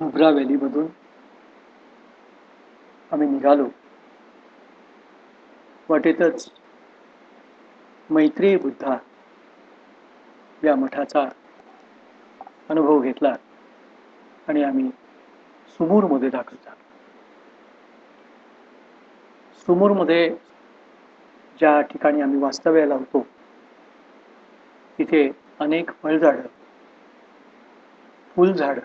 नुब्रा व्हॅलीमधून आम्ही निघालो. वाटेतच मैत्री बुद्धा या मठाचा अनुभव घेतला आणि आम्ही सुमूरमध्ये दाखल झालो. सुमूरमध्ये ज्या ठिकाणी आम्ही वास्तव्याला होतो तिथे अनेक फळझाडं फुलझाडं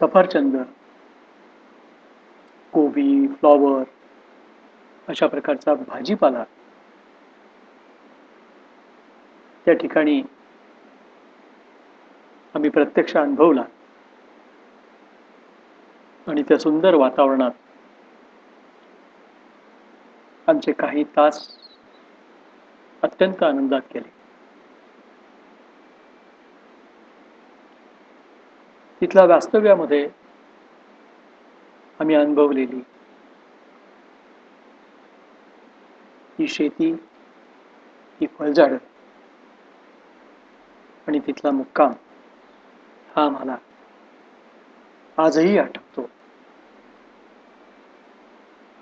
सफरचंद कोबी फ्लॉवर अशा प्रकारचा भाजीपाला त्या ठिकाणी आम्ही प्रत्यक्ष अनुभवला. आणि त्या सुंदर वातावरणात आमचे काही तास अत्यंत आनंदात केले तिथल्या वास्तव्यामध्ये आम्ही अनुभवलेली ही शेती ही फळझाडं आणि तिथला मुक्काम हा आम्हाला आजही आठवतो.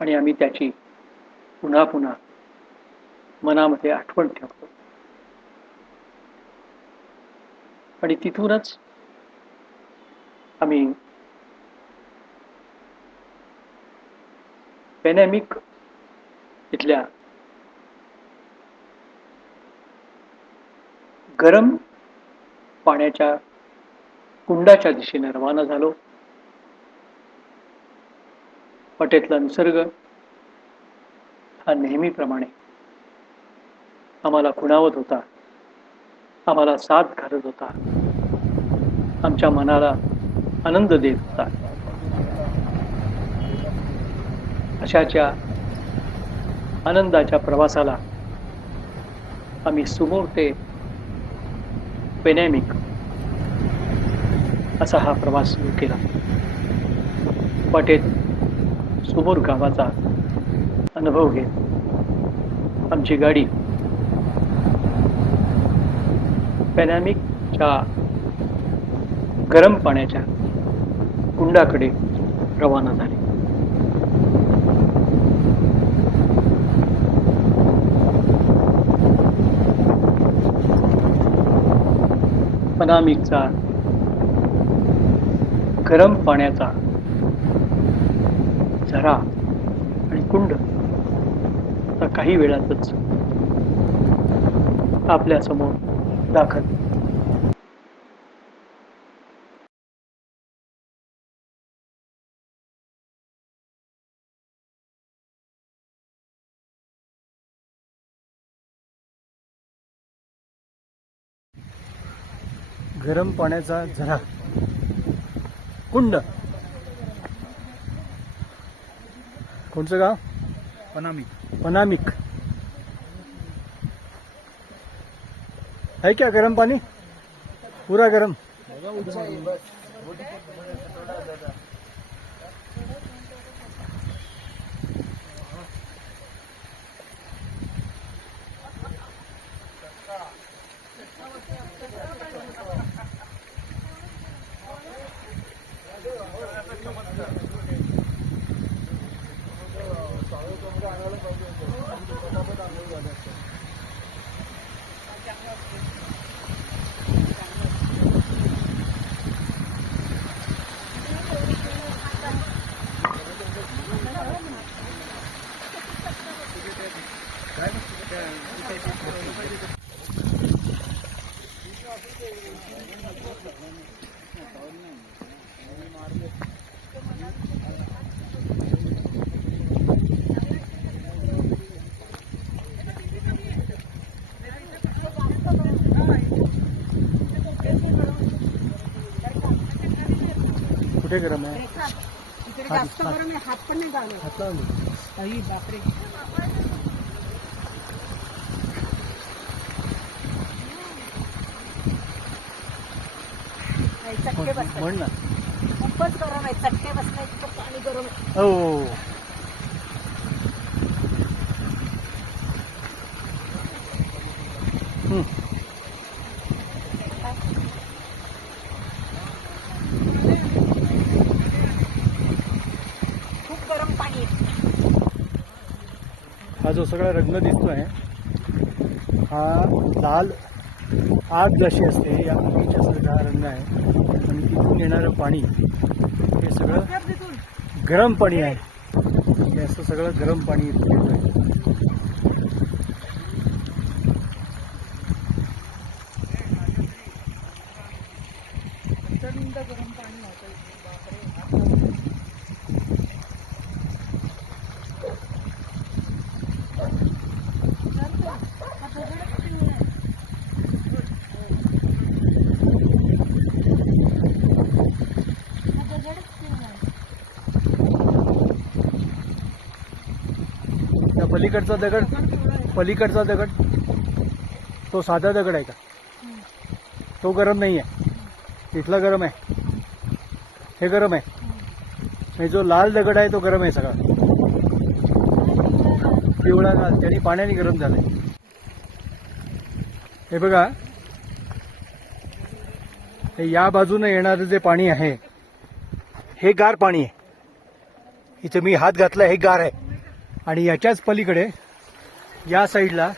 आणि आम्ही त्याची पुन्हा पुन्हा मनामध्ये आठवण ठेवतो. आणि तिथूनच आम्ही पेनॅमिक इथल्या गरम पाण्याच्या कुंडाच्या दिशेने रवाना झालो. पटेतला निसर्ग हा नेहमीप्रमाणे आम्हाला खुणावत होता. आम्हाला साथ घालत होता. आमच्या मनाला आनंद देत होता. अशाच्या आनंदाच्या प्रवासाला आम्ही सुमोर ते पेनॅमिक असा हा प्रवास सुरू केला. वाटेत सुमोर गावाचा अनुभव घेत आमची गाडी पॅनॅमिकच्या गरम पाण्याच्या कुंडाकडे रवाना झाले. पनामिकचा गरम पाण्याचा झरा आणि कुंड काही वेळातच आपल्यासमोर दाखल. गरम पाण्याचा झरा कुंड. कोणचं गाव? पनामी. पनामिक. है क्या गरम पानी पूरा गरम. कुठे गरम आहे? इकडे जास्त गरम आहे हात पण नाही घालत हात लावून बापरे. नाही चटके हो, बसले खूपच गरम आहे चटके बसले इतकं पाणी गरम हो. खूप गरम पाणी हा जो सगळा रग्न दिसतोय हा लाल आग जशी असते या मुलीच्या सगळा रंग आहे. आणि तिथून येणारं पाणी हे सगळं गरम पाणी आहे. हे असं सगळं गरम पाणी इथून पलीकडचा दगड पलीकडचा दगड तो साधा दगड आहे का? तो गरम नाही आहे. तिथला गरम आहे. हे गरम आहे. हे जो लाल दगड आहे तो गरम आहे सगळा. पिवळा लाल त्याने पाण्याने गरम झालंय. हे बघा. हे या बाजूने येणारं जे पाणी आहे हे गार पाणी आहे. इथे मी हात घातला हे गार आहे. आणि याच्याच पलीकडे या साईडला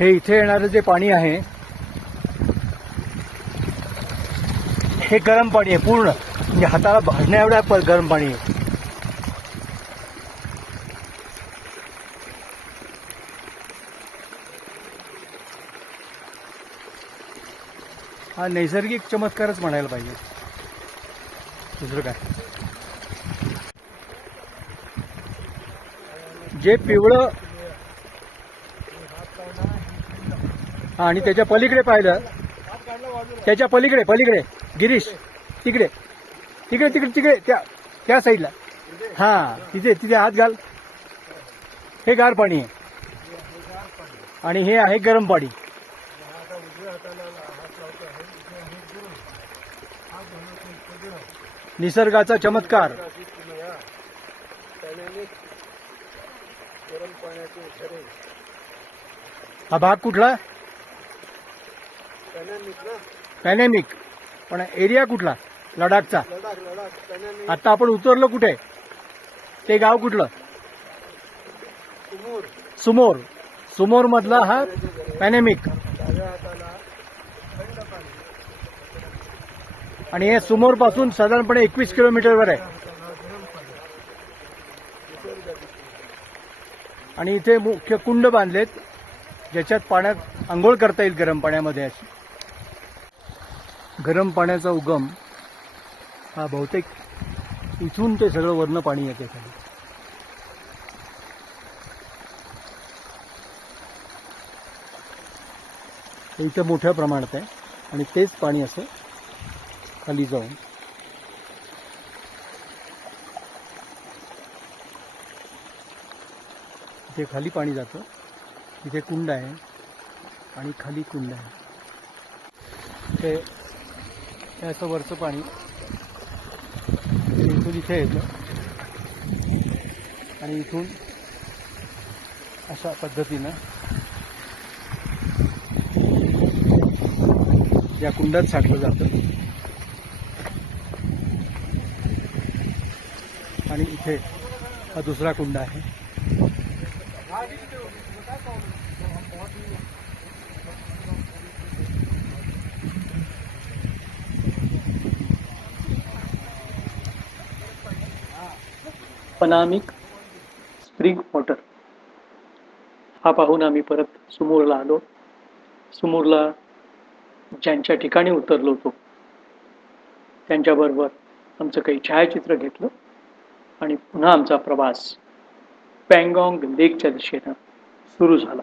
हे इथे येणारं जे पाणी आहे हे गरम पाणी आहे पूर्ण. म्हणजे हाताला भाजण्या एवढ्या प- गरम पाणी आहे. हा नैसर्गिक चमत्कारच म्हणायला पाहिजे. दुसरं काय? जे पिवळं आणि त्याच्या पलीकडे पाहिलं. त्याच्या पलीकडे पलीकडे. गिरीश तिकडे. तिकडे तिकडे तिकडे. त्या त्या साईडला. हा तिथे तिथे हात घाल. हे गार पाणी आहे. आणि हे आहे गरम पाणी. निसर्गाचा चमत्कार. हा भाग कुठला? पॅनेमिक पण एरिया कुठला? लडाखचा. आता आपण उतरलो कुठे? ते गाव कुठलं? सुमोर. सुमोर. मधला हा पॅनेमिक आणि हे सुमोरपासून साधारणपणे एकवीस किलोमीटरवर आहे. आणि इथे मुख्य कुंड बांधलेत ज्याच्यात पाण्यात आंघोळ करता येईल गरम पाण्यामध्ये अशी. गरम पाण्याचा उगम हा बहुतेक इथून ते सगळं वरनं पाणी येते खाली इथं मोठ्या प्रमाणात आहे आणि तेच पाणी असं खाली जाऊन इथे खाली पाणी जातं. इथे कुंड आहे आणि खाली कुंड आहे. ते हे असं वरचं पाणी ते इथून इथे येतं. आणि इथून अशा पद्धतीनं या कुंडात साठलं जातं. आणि इथे हा दुसरा कुंड आहे. Panamik spring water. हा पाहून आम्ही परत सुमूरला आलो. सुमूरला ज्यांच्या ठिकाणी उतरलो होतो त्यांच्याबरोबर आमचं काही छायाचित्र घेतलं आणि पुन्हा आमचा प्रवास पँगॉंग लेकच्या दिशेनं सुरू झाला.